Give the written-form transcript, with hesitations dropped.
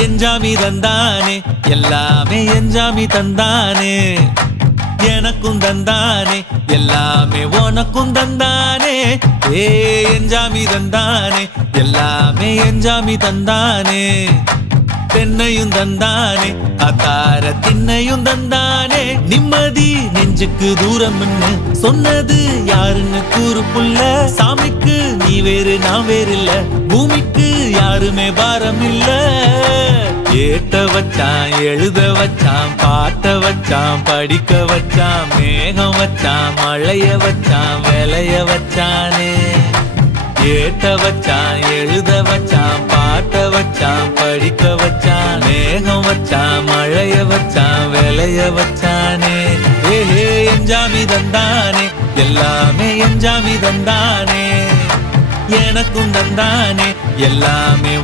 எஞ்சாமி தந்தானே எல்லாமே எஞ்சாமி தந்தானே எனக்கும் தந்தானே எல்லாமே உனக்கும் தந்தானே ஏ எஞ்சாமி தந்தானே எல்லாமே எஞ்சாமி தந்தானே தென்னையும் தந்தானே அத்தார திண்ணையும் தந்தானே நிம்மதி நெஞ்சுக்கு தூரம்னு சொன்னது யாருன்னு கூறு புள்ள சாமிக்கு நீ வேறு நான் வேறு இல்ல பூமிக்கு யாருமே பாரம் இல்ல ஏட்ட வச்சான் எழுத வச்சான் பாட்ட வச்சான் படிக்க வச்சான் மேகம் வச்சான் மழைய வச்சான் விளைய வச்சானே ஏட்ட வச்சான் எழுத வச்சான் பாட்ட வச்சான் படிக்க வச்சான் மேகம் வச்சான் மழைய வச்சான் விளைய வச்சானே ஏஹே எஞ்சாமி தந்தானே எல்லாமே எஞ்சாமி தந்தானே எனக்கும் தந்தானே எல்லாமே